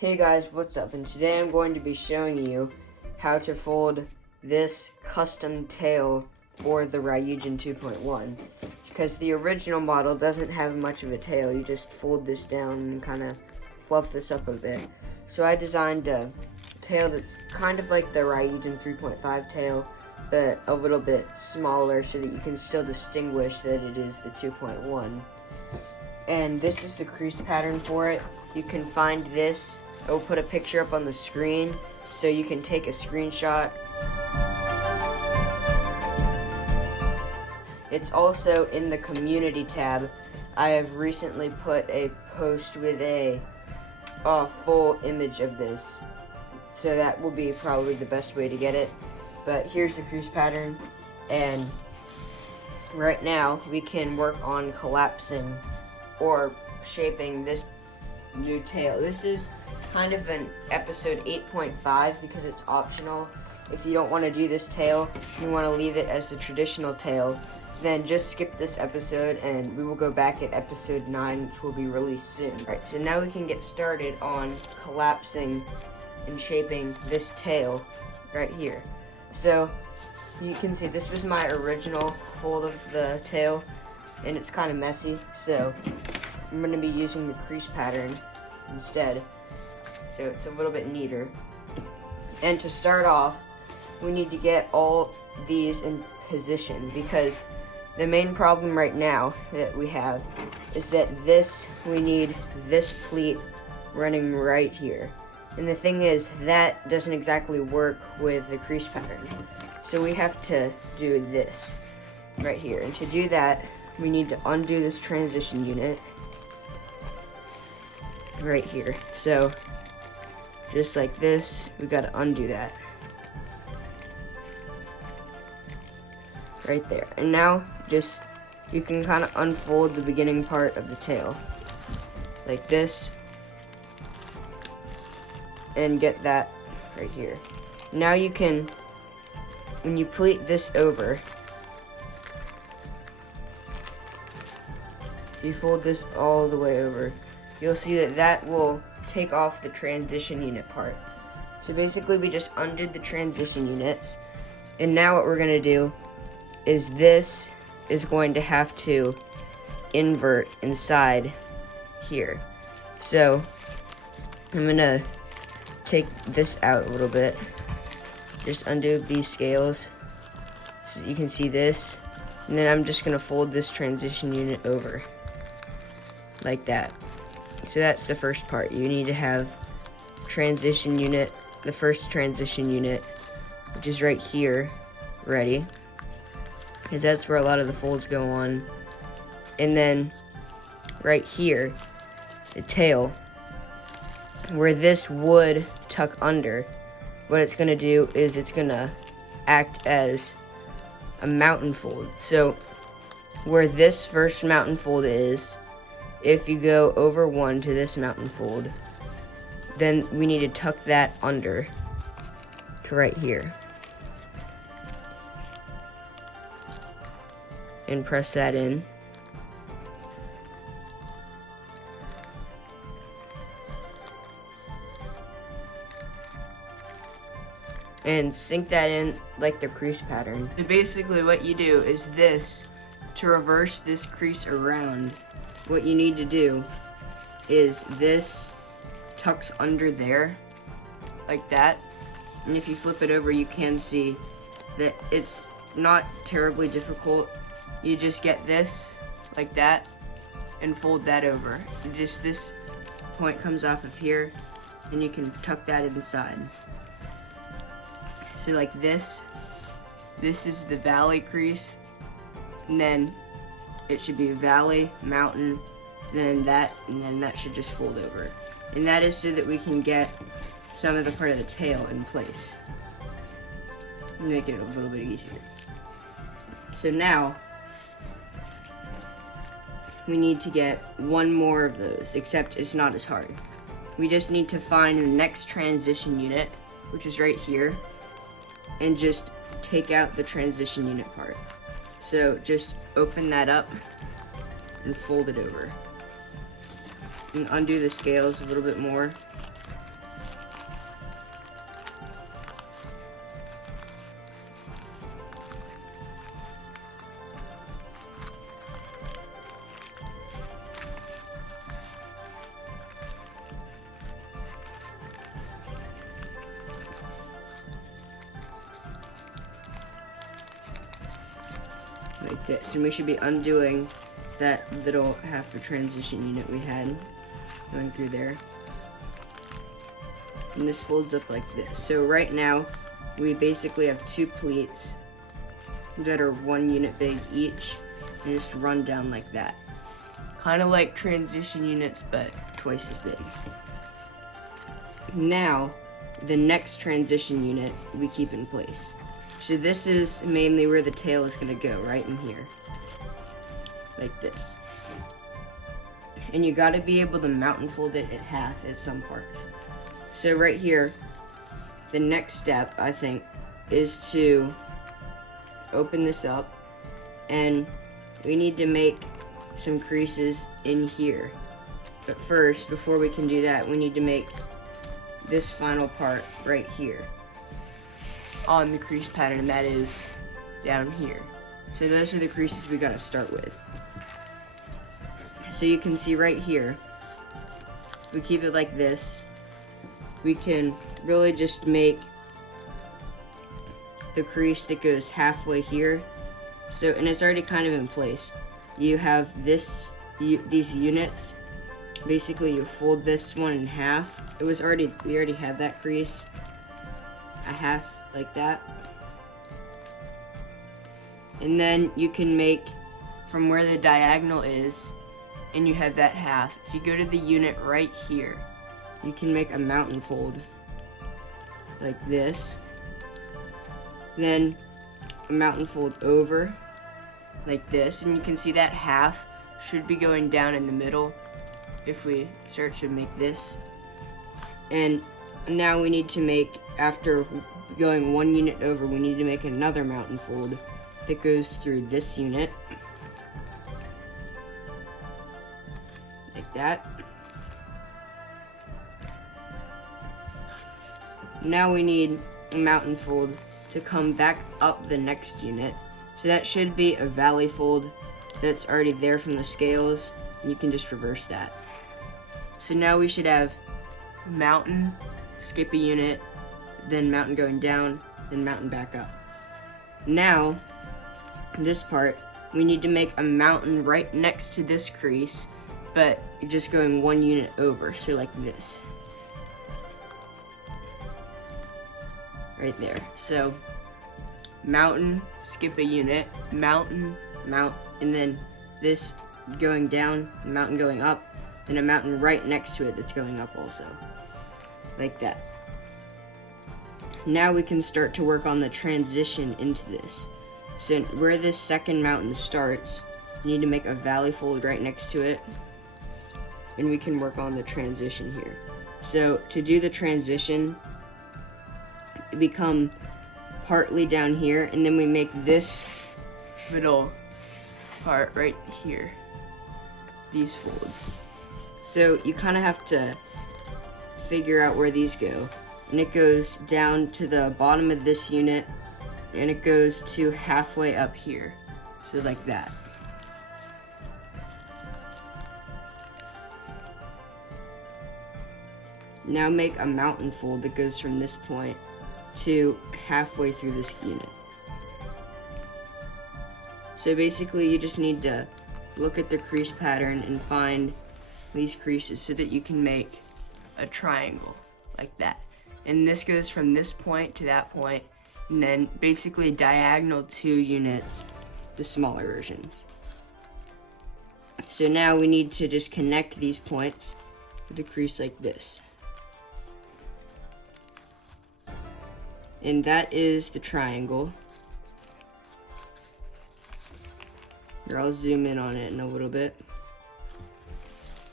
Hey guys, what's up? And today I'm going to be showing you how to fold this custom tail for the Ryujin 2.1, because the original model doesn't have much of a tail. You just fold this down and kind of fluff this up a bit. So I designed a tail that's kind of like the Ryujin 3.5 tail, but a little bit smaller so that you can still distinguish that it is the 2.1. And this is the crease pattern for it. You can find this. I will put a picture up on the screen so you can take a screenshot. It's also in the community tab. I have recently put a post with a full image of this, so that will be probably the best way to get it. But here's the crease pattern, and right now we can work on collapsing or shaping this new tail. This is kind of an episode 8.5 because it's optional. If you don't want to do this tail, you want to leave it as the traditional tail, then just skip this episode and we will go back at episode 9, which will be released soon. Alright, so now we can get started on collapsing and shaping this tail right here. So you can see this was my original fold of the tail, and it's kind of messy, so I'm going to be using the crease pattern instead, so it's a little bit neater. And to start off, we need to get all these in position, because the main problem right now that we have is that we need this pleat running right here. And the thing is, that doesn't exactly work with the crease pattern. So we have to do this right here. And to do that, we need to undo this transition unit right here. So just like this, we got to undo that right there. And now just you can kind of unfold the beginning part of the tail like this and get that right here. Now you can, when you pleat this over, you fold this all the way over, you'll see that that will take off the transition unit part. So basically we just undid the transition units, and now what we're going to do is this is going to have to invert inside here. So I'm going to take this out a little bit, just undo these scales so you can see this, and then I'm just going to fold this transition unit over like that. So that's the first part. You need to have transition unit, the first transition unit, which is right here, ready, because that's where a lot of the folds go on. And then right here, the tail, where this would tuck under, what it's going to do is it's going to act as a mountain fold. So where this first mountain fold is, if you go over one to this mountain fold, then we need to tuck that under to right here and press that in. And sink that in like the crease pattern. And basically what you do is this, to reverse this crease around, what you need to do is this tucks under there, like that. And if you flip it over, you can see that it's not terribly difficult. You just get this, like that, and fold that over. And just this point comes off of here, and you can tuck that inside. So like this is the valley crease, and then it should be valley, mountain, and then that should just fold over. And that is so that we can get some of the part of the tail in place. Make it a little bit easier. So now, we need to get one more of those, except it's not as hard. We just need to find the next transition unit, which is right here, and just take out the transition unit part. So just open that up and fold it over. And undo the scales a little bit more. this, and we should be undoing that little half a transition unit we had going through there. And this folds up like this. So right now, we basically have 2 pleats that are 1 unit big each, and just run down like that. Kind of like transition units, but twice as big. Now, the next transition unit we keep in place. So this is mainly where the tail is going to go, right in here. Like this. And you got to be able to mount and fold it in half at some parts. So right here, the next step, I think, is to open this up, and we need to make some creases in here. But first, before we can do that, we need to make this final part right here on the crease pattern, and that is down here. So those are the creases we gotta start with. So you can see right here, if we keep it like this, we can really just make the crease that goes halfway here. So, and it's already kind of in place. You have these units. Basically, you fold this one in half. We already have that crease, a half like that. And then you can make from where the diagonal is, and you have that half. If you go to the unit right here, you can make a mountain fold like this. Then a mountain fold over like this, and you can see that half should be going down in the middle if we start to make this. And now we need to make, after going 1 unit over, we need to make another mountain fold that goes through this unit like that. Now we need a mountain fold to come back up the next unit. So that should be a valley fold that's already there from the scales, and you can just reverse that. So now we should have mountain, skip a unit, then mountain going down, then mountain back up. Now, this part, we need to make a mountain right next to this crease, but just going 1 unit over, so like this. Right there. So mountain, skip a unit, mountain, mount, and then this going down, mountain going up, and a mountain right next to it that's going up also. Like that. Now we can start to work on the transition into this. So where this second mountain starts, you need to make a valley fold right next to it, and we can work on the transition here. So to do the transition, become partly down here, and then we make this middle part right here, these folds. So you kind of have to figure out where these go, and it goes down to the bottom of this unit, and it goes to halfway up here, so like that. Now make a mountain fold that goes from this point to halfway through this unit. So basically you just need to look at the crease pattern and find these creases so that you can make a triangle like that. And this goes from this point to that point, and then basically diagonal 2 units, the smaller versions. So now we need to just connect these points with a crease like this. And that is the triangle. Here, I'll zoom in on it in a little bit.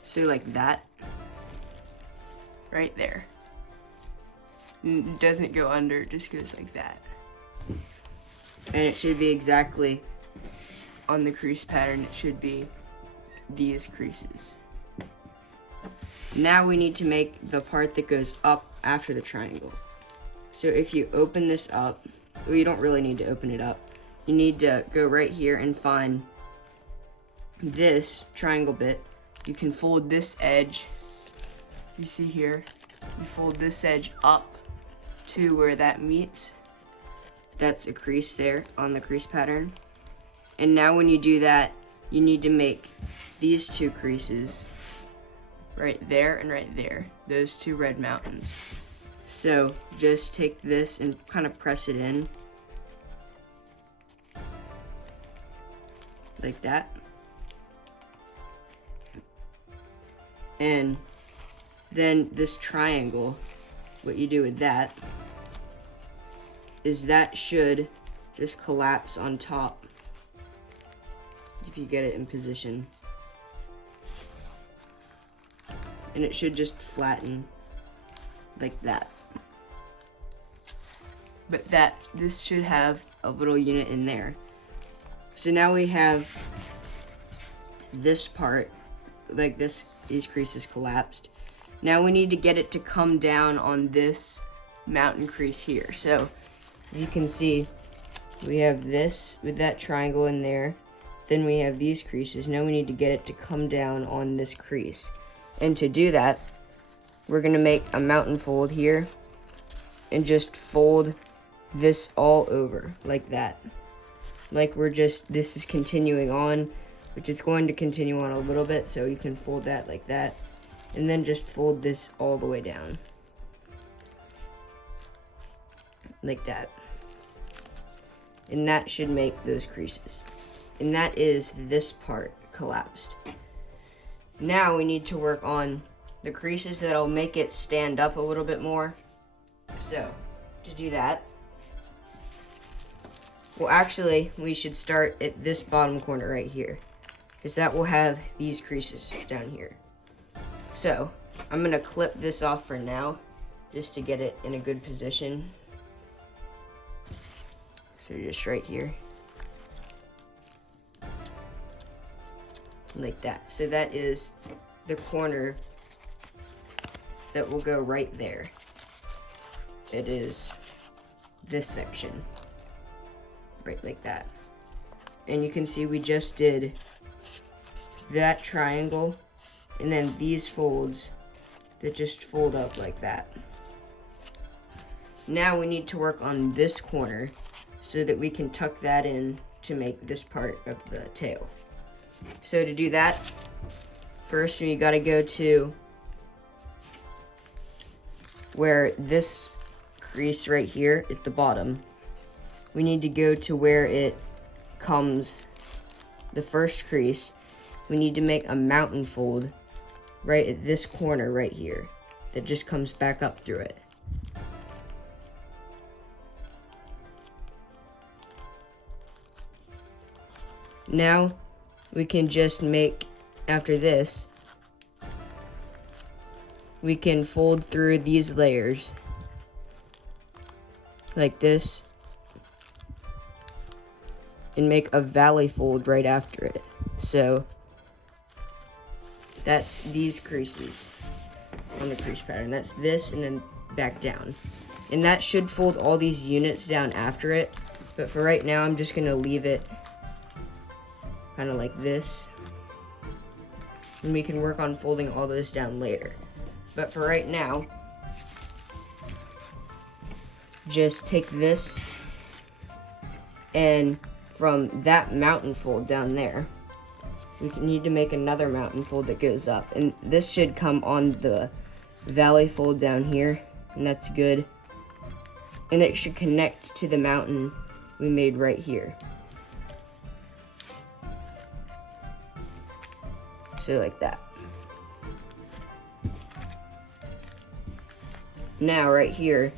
So like that. Right there. It doesn't go under, it just goes like that. And it should be exactly on the crease pattern, it should be these creases. Now we need to make the part that goes up after the triangle. So if you open this up, well, you don't really need to open it up. You need to go right here and find this triangle bit. You can fold this edge, you see here, you fold this edge up to where that meets. That's a crease there on the crease pattern. And now when you do that, you need to make these two creases right there and right there, those two red mountains. So just take this and kind of press it in like that. And then this triangle, what you do with that is that should just collapse on top if you get it in position. And it should just flatten like that. But this should have a little unit in there. So now we have this part, like this, these creases collapsed. Now we need to get it to come down on this mountain crease here. So you can see we have this with that triangle in there. Then we have these creases. Now we need to get it to come down on this crease. And to do that, we're gonna make a mountain fold here and just fold this all over like that. Like this is continuing on, which is going to continue on a little bit, so you can fold that like that. And then just fold this all the way down. Like that. And that should make those creases. And that is this part collapsed. Now we need to work on the creases that'll make it stand up a little bit more. So, to do that, well, actually, we should start at this bottom corner right here, because that will have these creases down here. So, I'm gonna clip this off for now, just to get it in a good position. So just right here. Like that. So that is the corner that will go right there. It is this section. Right like that. And you can see we just did that triangle and then these folds that just fold up like that. Now we need to work on this corner so that we can tuck that in to make this part of the tail. So to do that, first you gotta go to where this crease right here at the bottom, we need to go to where it comes, the first crease. We need to make a mountain fold right at this corner right here that just comes back up through it. Now we can just make, after this, we can fold through these layers like this and make a valley fold right after it. So that's these creases on the crease pattern. That's this and then back down. And that should fold all these units down after it. But for right now, I'm just gonna leave it kind of like this. And we can work on folding all those down later. But for right now, just take this and from that mountain fold down there, we need to make another mountain fold that goes up. And this should come on the valley fold down here, and that's good. And it should connect to the mountain we made right here. So like that. Now right here,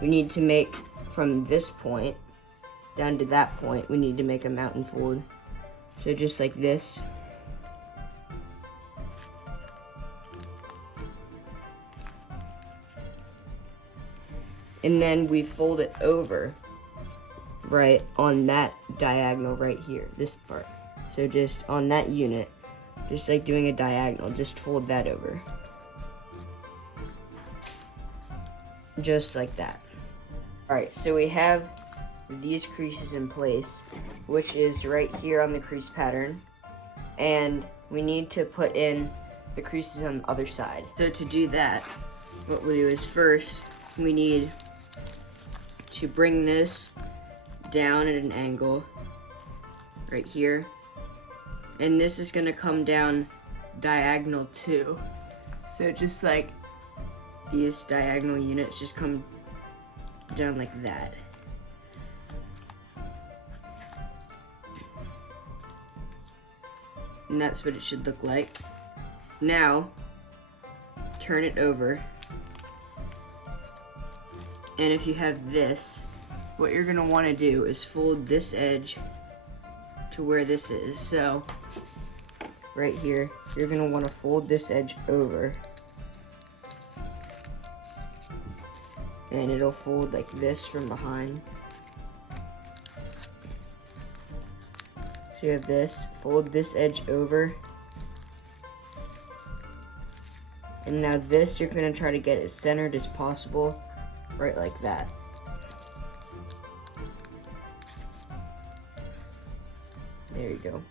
we need to make from this point down to that point, we need to make a mountain fold. So just like this. And then we fold it over right on that diagonal right here, this part. So just on that unit, just like doing a diagonal, just fold that over. Just like that. Alright, so we have these creases in place, which is right here on the crease pattern. And we need to put in the creases on the other side. So to do that, what we'll do is first, we need to bring this down at an angle, right here. And this is gonna come down diagonal too. So just like these diagonal units just come down like that. And that's what it should look like. Now, turn it over. And if you have this, what you're gonna wanna do is fold this edge to where this is. So, right here, you're gonna wanna fold this edge over. And it'll fold like this from behind. So you have this, fold this edge over. And now this, you're gonna try to get as centered as possible, right like that. There you go.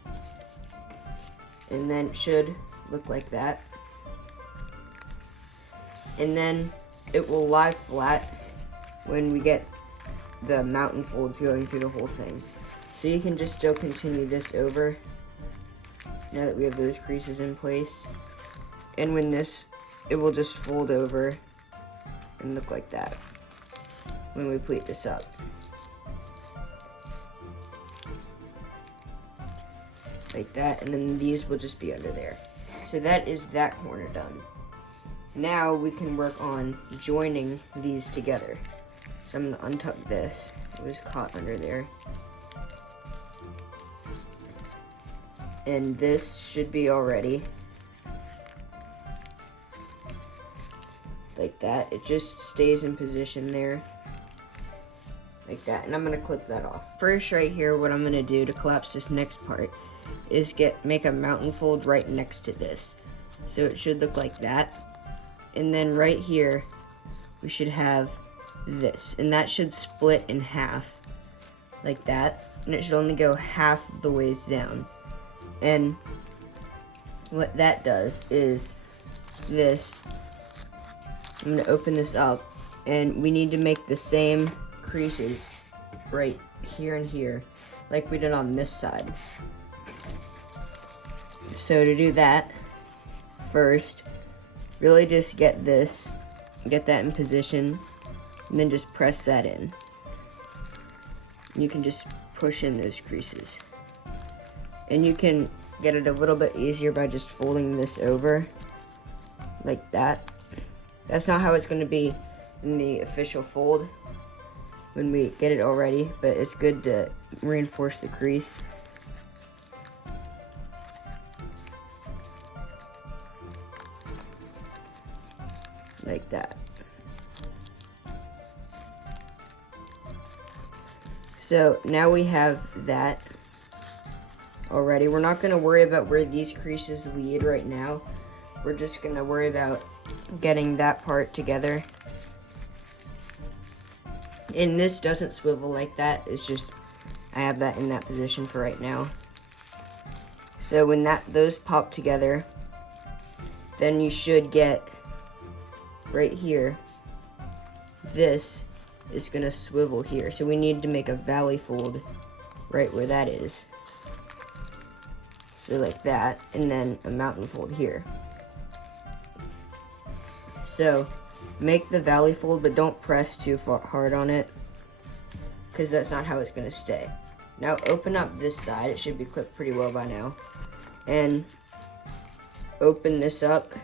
And then it should look like that. And then it will lie flat when we get the mountain folds going through the whole thing. So you can just still continue this over now that we have those creases in place. And when this, it will just fold over and look like that when we pleat this up. Like that, and then these will just be under there. So that is that corner done. Now we can work on joining these together. So I'm gonna untuck this. It was caught under there. And this should be all ready. Like that. It just stays in position there. Like that. And I'm gonna clip that off. First, right here, what I'm gonna do to collapse this next part is make a mountain fold right next to this. So it should look like that. And then right here, we should have this. And that should split in half. Like that. And it should only go half the ways down. And what that does is this. I'm going to open this up, and we need to make the same creases right here and here like we did on this side. So to do that, first, really just get that in position, and then just press that in. You can just push in those creases. And you can get it a little bit easier by just folding this over like that. That's not how it's going to be in the official fold when we get it all ready, but it's good to reinforce the crease. Like that. So now we have that already. We're not going to worry about where these creases lead right now. We're just going to worry about getting that part together. And this doesn't swivel like that. It's just, I have that in that position for right now. So when those pop together, then you should get right here, this is going to swivel here. So we need to make a valley fold right where that is. So like that, and then a mountain fold here. So make the valley fold, but don't press too hard on it, because that's not how it's going to stay. Now open up this side. It should be clipped pretty well by now. And open this up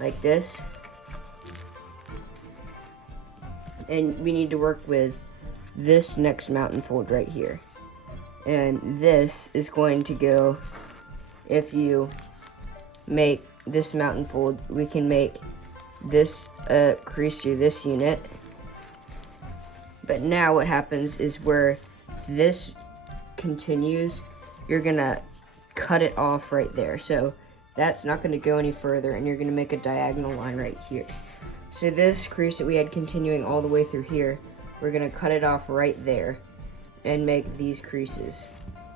like this. And we need to work with this next mountain fold right here. And this is going to go, if you make this mountain fold, we can make this crease through this unit. But now what happens is where this continues, you're gonna cut it off right there. So that's not gonna go any further, and you're gonna make a diagonal line right here. So this crease that we had continuing all the way through here, we're gonna cut it off right there and make these creases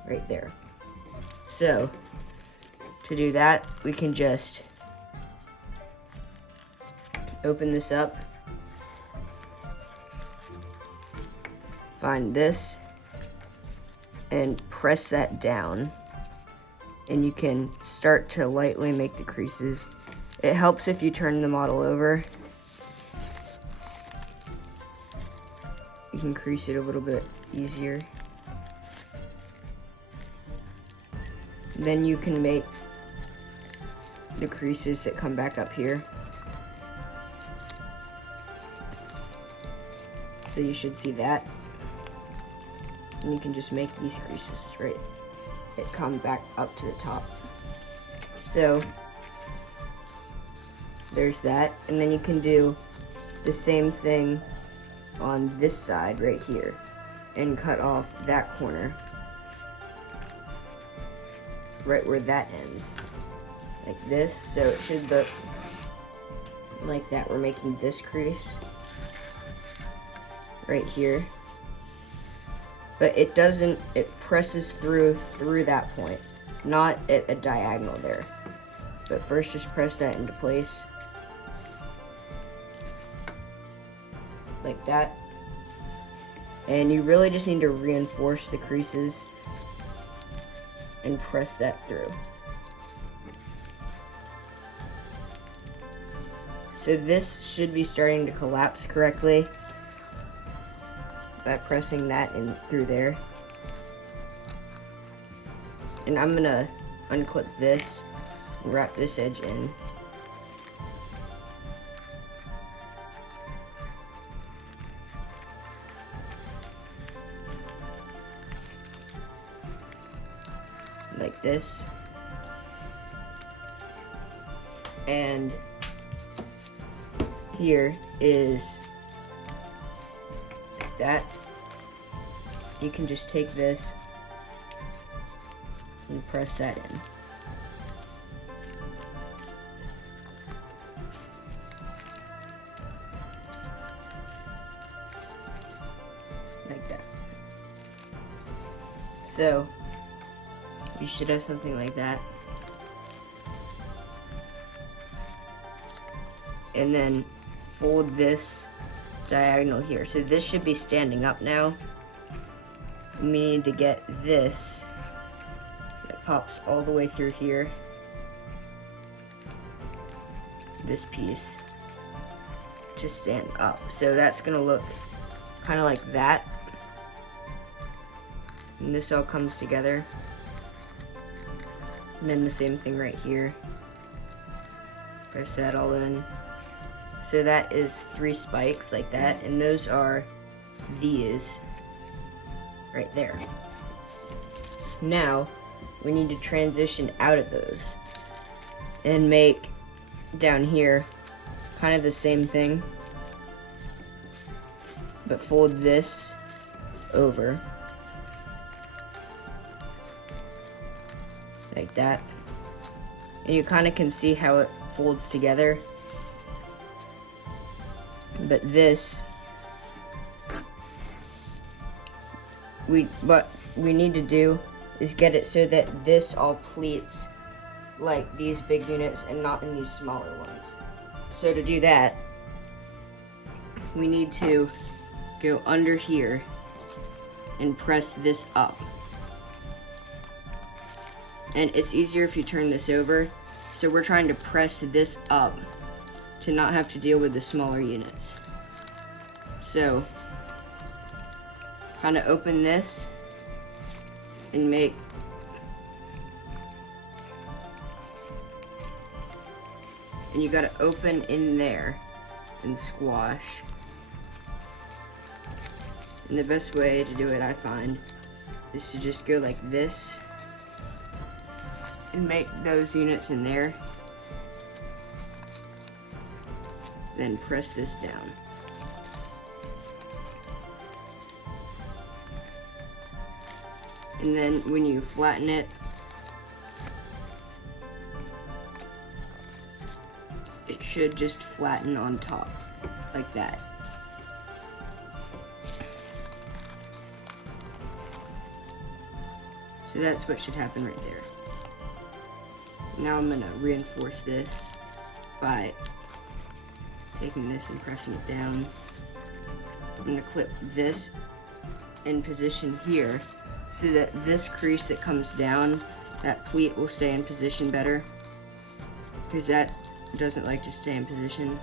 right there. So to do that, we can just open this up, find this, and press that down, and you can start to lightly make the creases. It helps if you turn the model over. You can crease it a little bit easier. Then you can make the creases that come back up here. So you should see that. And you can just make these creases right that come back up to the top. So there's that. And then you can do the same thing on this side right here and cut off that corner right where that ends, like this. So it should look like that. We're making this crease right here, but it doesn't, it presses through that point, not at a diagonal there. But first just press that into place like that, and you really just need to reinforce the creases and press that through. So this should be starting to collapse correctly by pressing that in through there. And I'm gonna unclip this and wrap this edge in. Like this. And here is that. You can just take this and press that in. Like that. So you should have something like that. And then fold this diagonal here. So this should be standing up now. We need to get this that pops all the way through here. This piece to stand up. So that's gonna look kind of like that. And this all comes together. And then the same thing right here. Press that all in. So that is 3 spikes like that, and those are these right there. Now we need to transition out of those and make down here kind of the same thing, but fold this over like that, and you kind of can see how it folds together. But this, what we need to do is get it so that this all pleats like these big units and not in these smaller ones. So to do that, we need to go under here and press this up. And it's easier if you turn this over. So we're trying to press this up to not have to deal with the smaller units. So kind of open this and make and you got to open in there and squash. And the best way to do it, I find, is to just go like this and make those units in there. Then press this down. And then when you flatten it, it should just flatten on top, like that. So that's what should happen right there. Now I'm gonna reinforce this by taking this and pressing it down. I'm gonna clip this in position here so that this crease that comes down, that pleat will stay in position better, because that doesn't like to stay in position.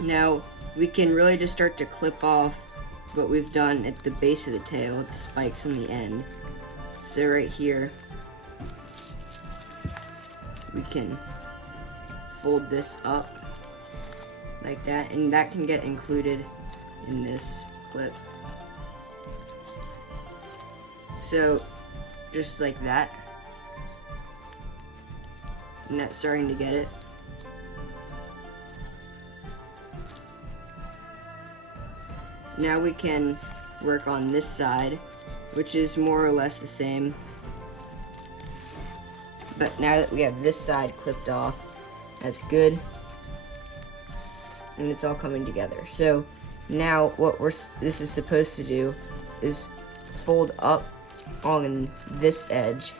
Now we can really just start to clip off what we've done at the base of the tail, the spikes on the end. So right here, we can fold this up like that, and that can get included in this clip. So just like that, and that's starting to get it. Now we can work on this side, which is more or less the same. But now that we have this side clipped off, that's good. And it's all coming together. So now what this is supposed to do is fold up on this edge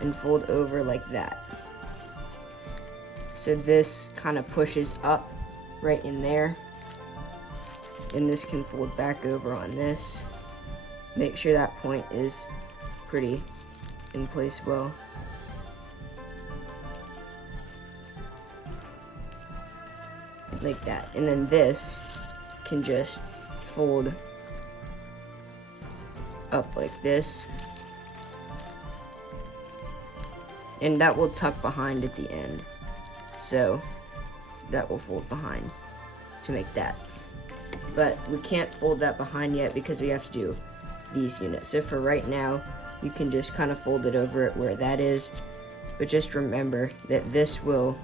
and fold over like that. So this kind of pushes up right in there, and this can fold back over on this. Make sure that point is pretty in place well. Like that. And then this can just fold up like this, and that will tuck behind at the end, so that will fold behind to make that. But we can't fold that behind yet because we have to do these units. So for right now, you can just kind of fold it over it where that is, but just remember that this will,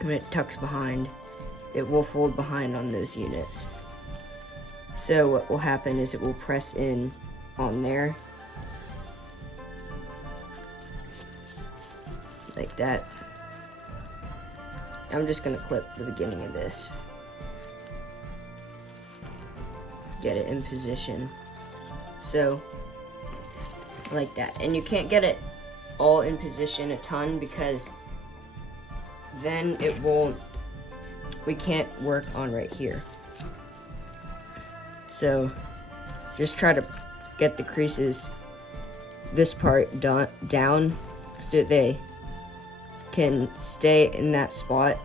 when it tucks behind, it will fold behind on those units. So what will happen is it will press in on there, like that. I'm just gonna clip the beginning of this, get it in position, so like that. And you can't get it all in position a ton, because then we can't work on right here. So just try to get the creases, this part down, so they can stay in that spot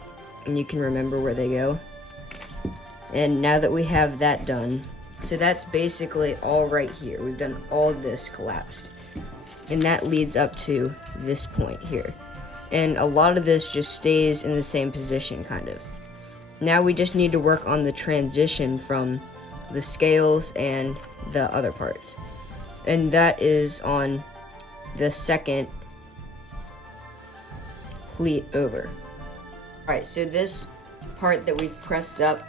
and you can remember where they go. And now that we have that done, so that's basically all right here. We've done all this collapsed, and that leads up to this point here. And a lot of this just stays in the same position, kind of. Now we just need to work on the transition from the scales and the other parts. And that is on the second pleat over. Alright, so this part that we've pressed up,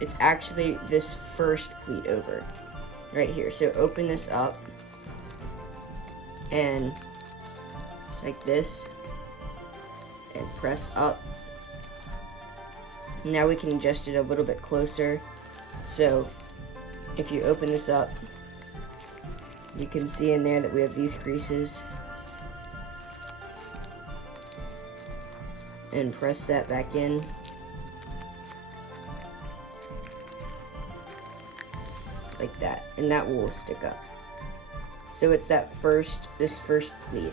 it's actually this first pleat over right here. So open this up and like this, and press up. Now we can adjust it a little bit closer. So if you open this up, you can see in there that we have these creases, and press that back in. Like that, and that will stick up. So it's this first pleat,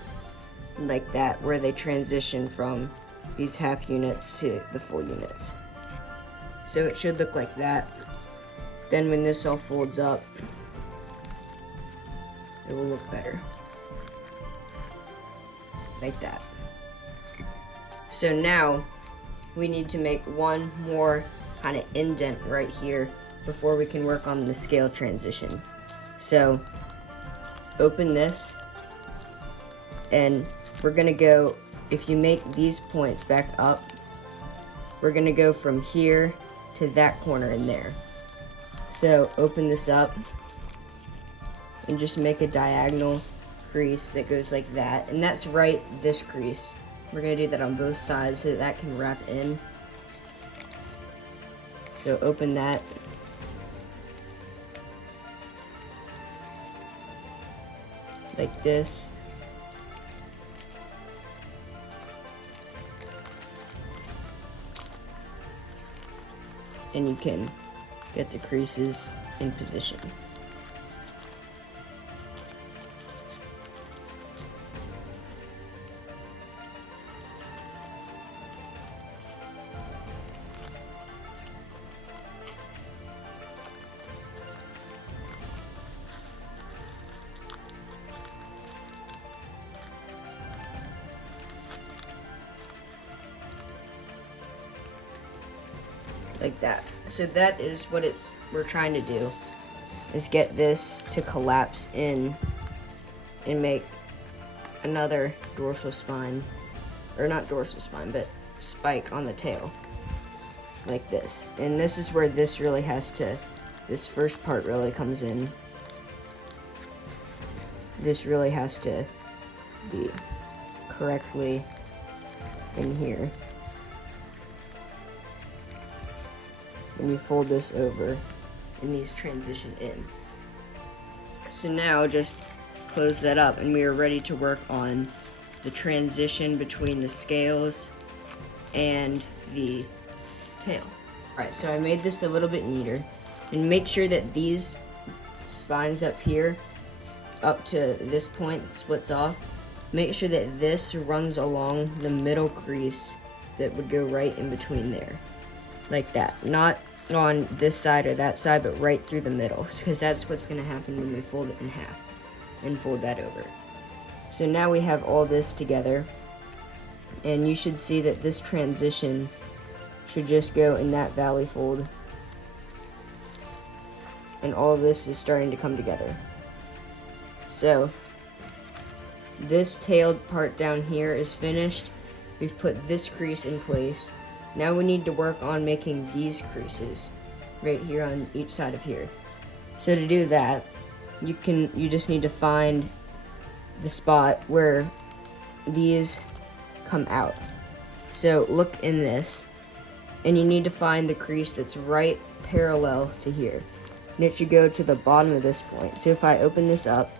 like that, where they transition from these half units to the full units. So it should look like that. Then when this all folds up, it will look better. Like that. So now we need to make one more kind of indent right here before we can work on the scale transition. So open this, and we're gonna go, if you make these points back up, we're gonna go from here to that corner in there. So open this up and just make a diagonal crease that goes like that, and that's right this crease. We're gonna do that on both sides so that can wrap in. So open that, like this. And you can get the creases in position. like that. So that is what we're trying to do, is get this to collapse in and make another dorsal spine, or not dorsal spine, but spike on the tail, like this. And this is where this really has to, this first part really comes in. This really has to be correctly in here. And you fold this over and these transition in. So now just close that up and we are ready to work on the transition between the scales and the tail. Alright, so I made this a little bit neater, and make sure that these spines up here, up to this point that splits off, make sure that this runs along the middle crease that would go right in between there, like that. Not on this side or that side, but right through the middle, because that's what's going to happen when we fold it in half and fold that over. So now we have all this together, and you should see that this transition should just go in that valley fold, and all of this is starting to come together. So this tailed part down here is finished. We've put this crease in place. Now we need to work on making these creases right here on each side of here. So to do that, you just need to find the spot where these come out. So look in this, and you need to find the crease that's right parallel to here, and it should go to the bottom of this point. So if I open this up,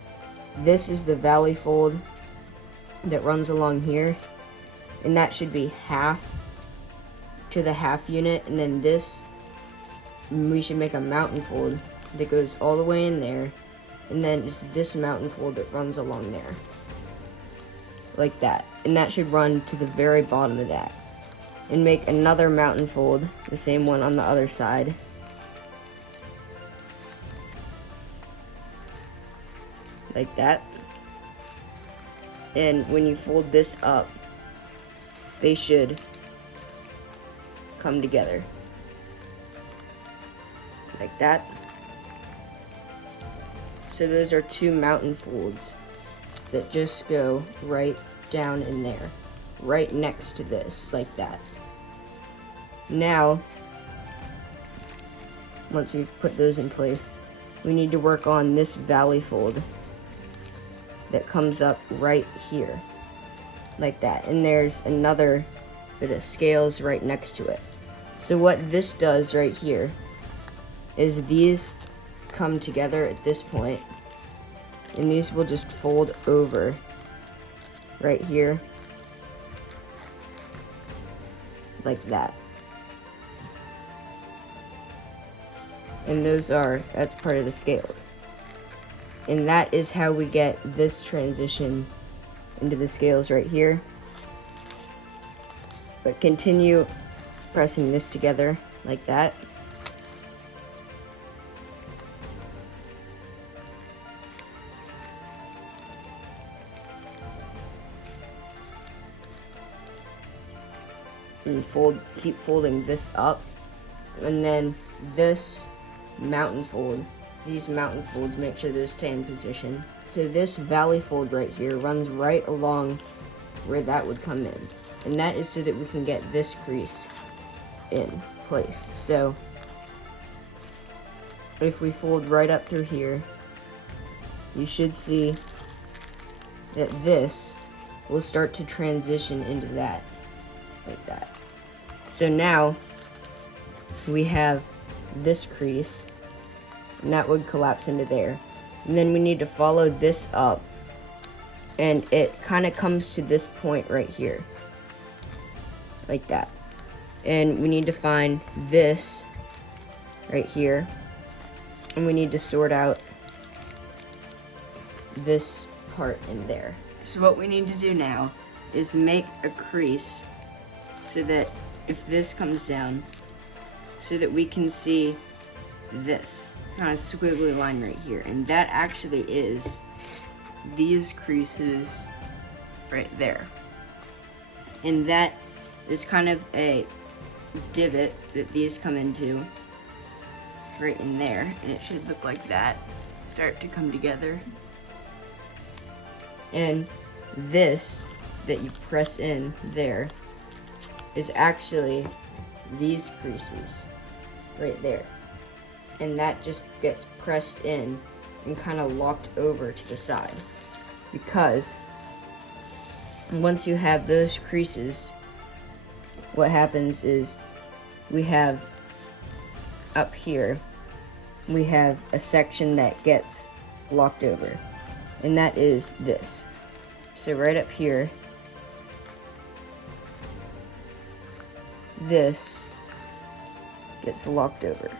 this is the valley fold that runs along here, and that should be half to the half unit, and then this, we should make a mountain fold that goes all the way in there, and then it's this mountain fold that runs along there, like that. And that should run to the very bottom of that, and make another mountain fold, the same one on the other side, like that. And when you fold this up, they should come together, like that. So those are two mountain folds that just go right down in there, right next to this, like that. Now, once we've put those in place, we need to work on this valley fold that comes up right here, like that. And there's another bit of scales right next to it. So what this does right here is these come together at this point, and these will just fold over right here, like that. And that's part of the scales. And that is how we get this transition into the scales right here. But continue pressing this together like that. And keep folding this up, and then this mountain fold, these mountain folds, make sure those stay in position. So this valley fold right here runs right along where that would come in, and that is so that we can get this crease in place. So if we fold right up through here, you should see that this will start to transition into that, like that. So now we have this crease, and that would collapse into there. And then we need to follow this up, and it kind of comes to this point right here, like that. And we need to find this right here, and we need to sort out this part in there. So what we need to do now is make a crease so that if this comes down, so that we can see this kind of squiggly line right here, and that actually is these creases right there. And that is kind of a divot that these come into right in there, and it should look like that. Start to come together. And this that you press in there is actually these creases right there. And that just gets pressed in and kind of locked over to the side. Because once you have those creases, what happens is we have up here, we have a section that gets locked over, and that is this. So right up here, this gets locked over.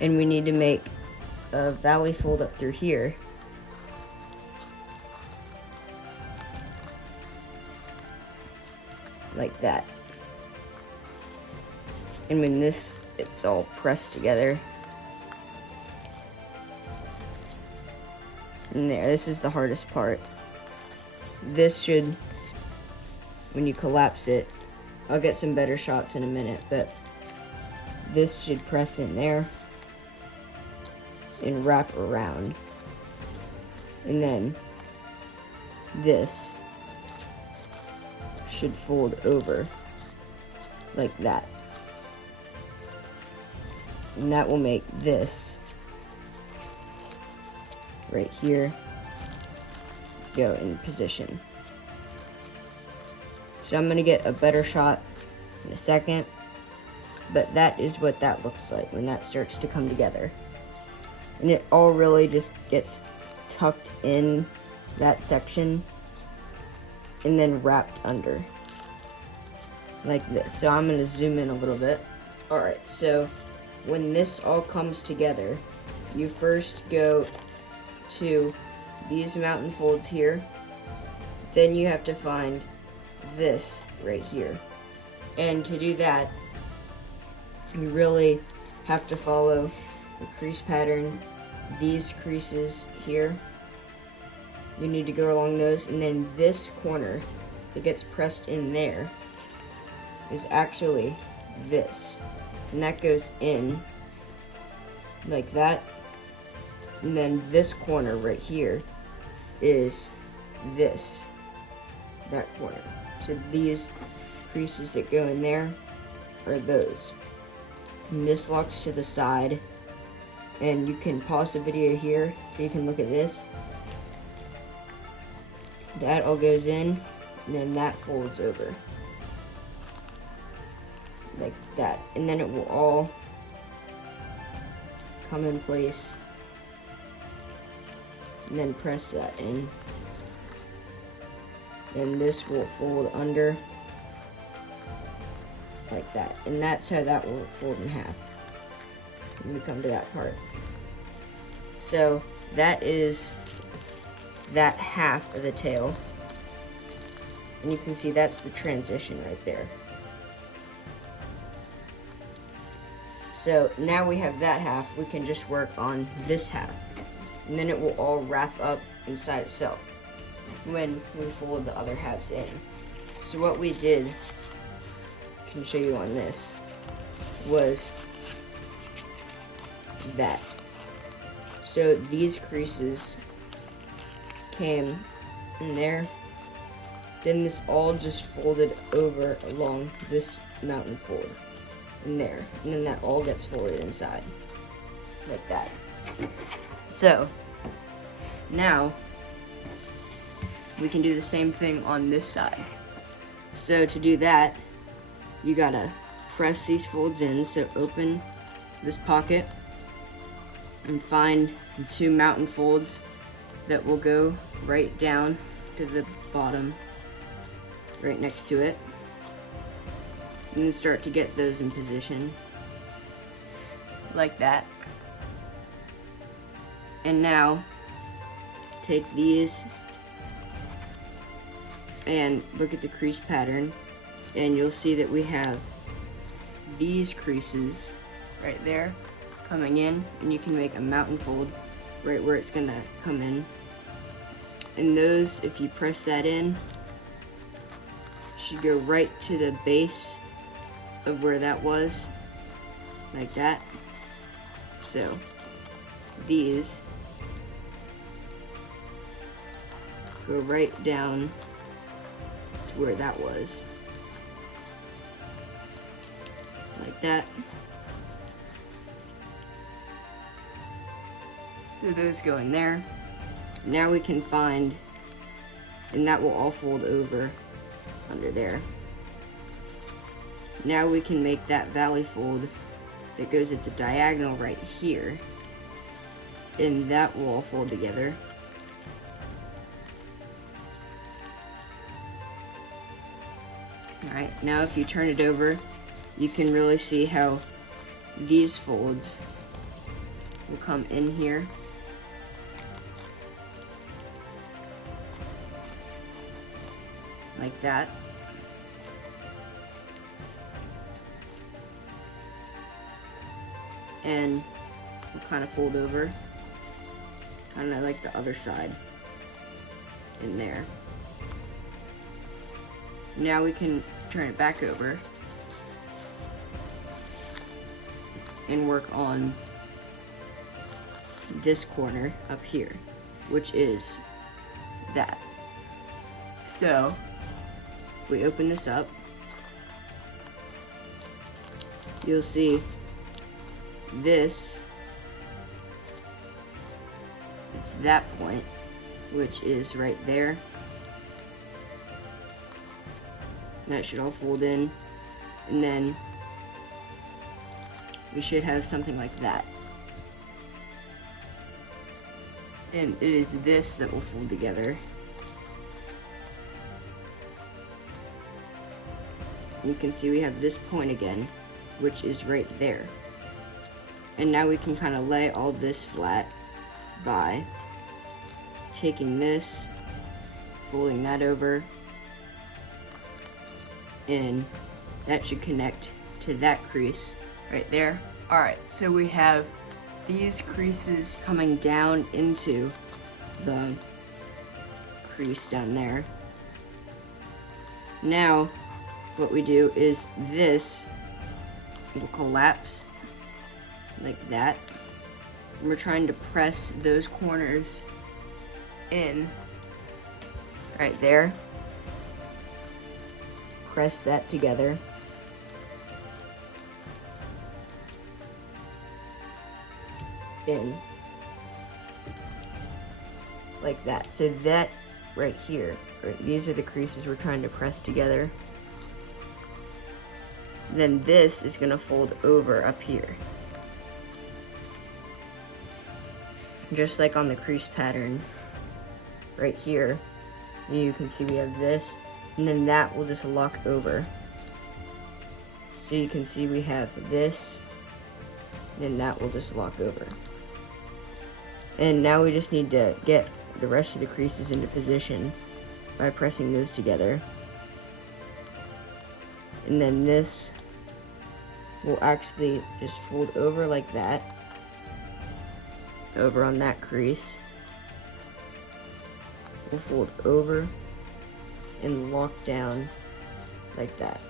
And we need to make a valley fold up through here. Like that. And when it's all pressed together. And there, this is the hardest part. This should, when you collapse it, I'll get some better shots in a minute, but this should press in there and wrap around. And then this should fold over like that. And that will make this right here go in position. So I'm gonna get a better shot in a second, but that is what that looks like when that starts to come together. And it all really just gets tucked in that section and then wrapped under like this. So I'm gonna zoom in a little bit. Alright, so when this all comes together, you first go to these mountain folds here, then you have to find this right here. And to do that, you really have to follow the crease pattern, these creases here. You need to go along those, and then this corner that gets pressed in there is actually this. And that goes in like that. And then this corner right here is this, that corner. So these creases that go in there are those. And this locks to the side. And you can pause the video here so you can look at this. That all goes in, and then that folds over. Like that. And then it will all come in place. And then press that in. And this will fold under like that. And that's how that will fold in half when we come to that part. So that is that half of the tail. And you can see that's the transition right there. So now we have that half, we can just work on this half. And then it will all wrap up inside itself when we fold the other halves in. So what we did, I can show you on this, was that. So these creases came in there, then this all just folded over along this mountain fold in there, and then that all gets folded inside like that. So now we can do the same thing on this side. So to do that, you gotta press these folds in. So open this pocket and find the two mountain folds that will go right down to the bottom, right next to it. And then start to get those in position like that. And now take these and look at the crease pattern, and you'll see that we have these creases right there coming in, and you can make a mountain fold right where it's gonna come in. And those, if you press that in, should go right to the base of where that was, like that. So these go right down to where that was, like that. So those go in there. Now we can find, and that will all fold over under there. Now we can make that valley fold that goes at the diagonal right here, and that will all fold together. Alright, now if you turn it over, you can really see how these folds will come in here. Like that. And we'll kind of fold over, kind of like the other side in there. Now we can turn it back over and work on this corner up here, which is that. So if we open this up, you'll see this, it's that point, which is right there. And that should all fold in, and then we should have something like that. And it is this that will fold together. You can see we have this point again, which is right there. And now we can kind of lay all this flat by taking this, folding that over, and that should connect to that crease right there. Alright, so we have these creases coming down into the crease down there. Now, what we do is this will collapse like that. And we're trying to press those corners in right there. Press that together. In like that. So that right here, these are the creases we're trying to press together. Then this is going to fold over up here. Just like on the crease pattern right here, you can see we have this, and then that will just lock over. So you can see we have this, then that will just lock over. And now we just need to get the rest of the creases into position by pressing those together. And then this will actually just fold over like that, over on that crease. We'll fold over and lock down like that.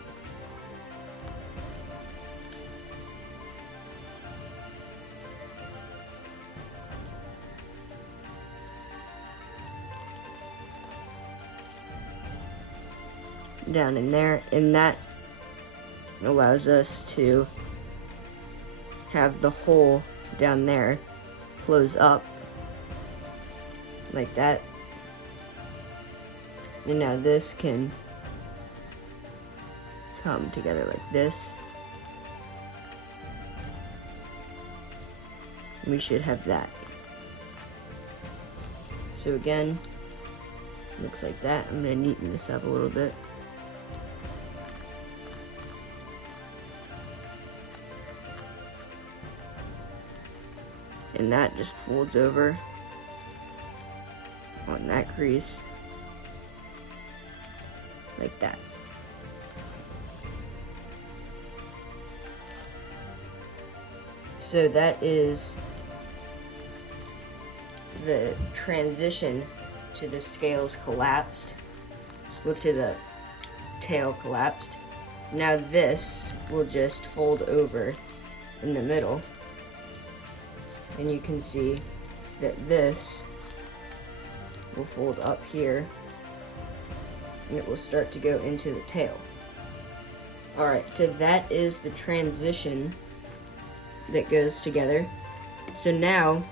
Down in there, and that allows us to have the hole down there close up like that. And now this can come together like this. We should have that. So again, looks like that. I'm going to neaten this up a little bit. And that just folds over on that crease like that. So that is the transition to the scales collapsed, well, to tail collapsed. Now this will just fold over in the middle. And you can see that this will fold up here, and it will start to go into the tail. Alright, so that is the transition that goes together. So now,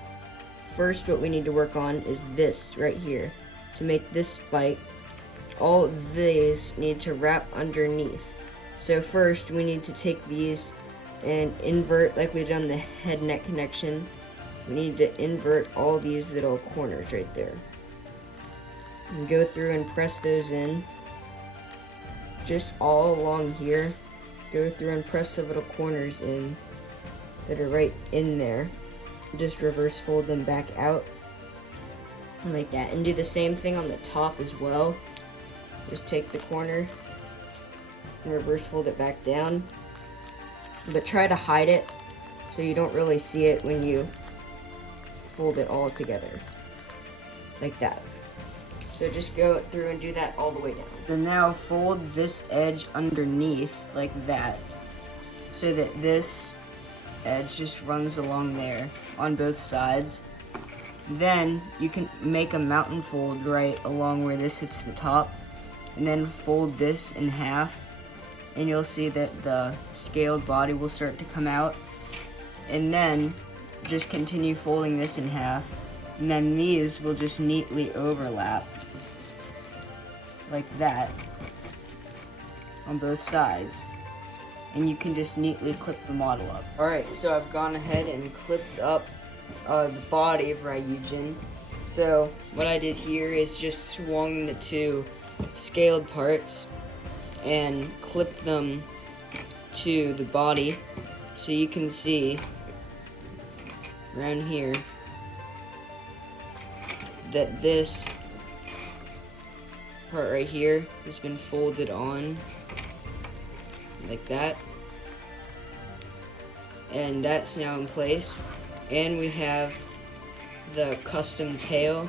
first what we need to work on is this right here. To make this spike, all of these need to wrap underneath. So first we need to take these and invert like we did on the head neck connection. We need to invert all these little corners right there. And go through and press those in. Just all along here. Go through and press the little corners in that are right in there. Just reverse fold them back out. Like that. And do the same thing on the top as well. Just take the corner and reverse fold it back down. But try to hide it so you don't really see it when you fold it all together. Like that. So just go through and do that all the way down. Then now fold this edge underneath like that, so that this edge just runs along there on both sides. Then you can make a mountain fold right along where this hits the top, and then fold this in half, and you'll see that the scaled body will start to come out. And then just continue folding this in half, and then these will just neatly overlap like that on both sides, and you can just neatly clip the model up. Alright, so I've gone ahead and clipped up the body of Ryujin. So what I did here is just swung the two scaled parts and clipped them to the body, so you can see around here that this part right here has been folded on like that, and that's now in place. And we have the custom tail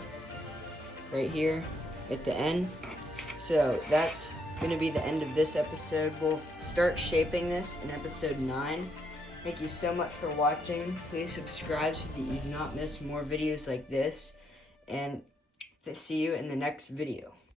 right here at the end. So that's gonna be the end of this episode. We'll start shaping this in episode 9. Thank you so much for watching. Please subscribe so that you do not miss more videos like this, and see you in the next video.